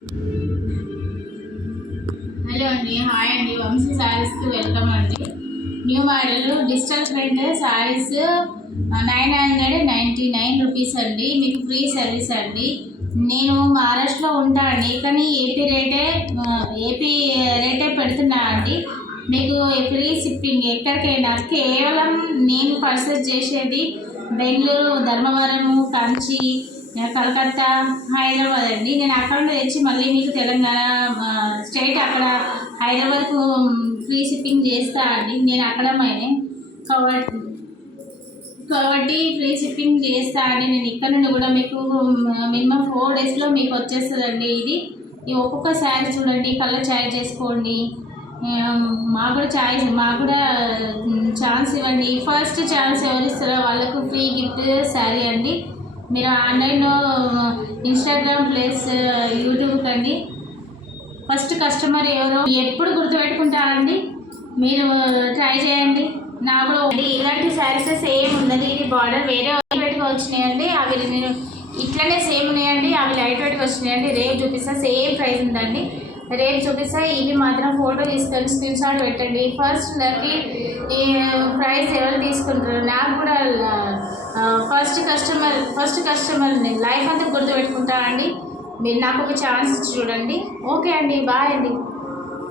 Hello అండి, hi అండి. వంశీ శారీస్కి వెల్కమ్ అండి. New model digital print saris 999 rupees అండి. మీకు ఫ్రీ సర్వీస్ అండి. నేను మహారాష్ట్రలో ఉంటా అండి, కానీ ఏపీ రేటే పెడుతున్నా అండి. మీకు ఫ్రీ షిప్పింగ్ ఎక్కడికైనా. కేవలం నేను పర్చేస్ చేసేది బెంగళూరు, ధర్మవరం, కంచి, కలకత్తా, హైదరాబాద్ అండి. నేను అక్కడ తెచ్చి మళ్ళీ మీకు తెలంగాణ స్టేట్ అక్కడ హైదరాబాద్కు ఫ్రీ షిప్పింగ్ చేస్తా అండి. నేను అక్కడ కాబట్టి కాబట్టి ఫ్రీ షిప్పింగ్ చేస్తా అండి. నేను ఇక్కడ నుండి కూడా మీకు మినిమం 4 డేస్లో మీకు వచ్చేస్తుందండి. ఈ ఒక్కొక్క శారీ చూడండి, కలర్ చాయిస్ చేసుకోండి. మాకు కూడా ఛాన్స్ ఇవ్వండి. ఫస్ట్ ఛాన్స్ ఎవరు ఇస్తారో వాళ్ళకు ఫ్రీ గిఫ్ట్ శారీ అండి. మీరు ఆన్లైన్లో ఇన్స్టాగ్రామ్ ప్లస్ యూట్యూబ్ కండి. ఫస్ట్ కస్టమర్ ఎవరో ఎప్పుడు గుర్తుపెట్టుకుంటారండి. మీరు ట్రై చేయండి. నాకు కూడా ఇలాంటి శారీస్ సేమ్ ఉన్నది. ఇది బార్డర్ వేరే వెయిట్గా వచ్చినాయండి. అవి నేను ఇట్లనే సేమ్ ఉన్నాయండి. అవి లైట్ వెయిట్గా వచ్చినాయండి. రేపు చూపిస్తా. సేమ్ ప్రైస్ ఉందండి. రేపు చూపిస్తా. ఇవి మాత్రం ఫోటో తీసుకొని స్క్రీన్ షాట్ పెట్టండి. ఫస్ట్ లకి ఈ ప్రైస్ ఎవరు తీసుకుంటారు. నాకు కూడా ఫస్ట్ కస్టమర్ లైఫ్ అంతా గుర్తుపెట్టుకుంటానండి. మీరు నాకు ఒక ఛాన్స్ చూడండి. ఓకే అండి, బాయ్ అండి.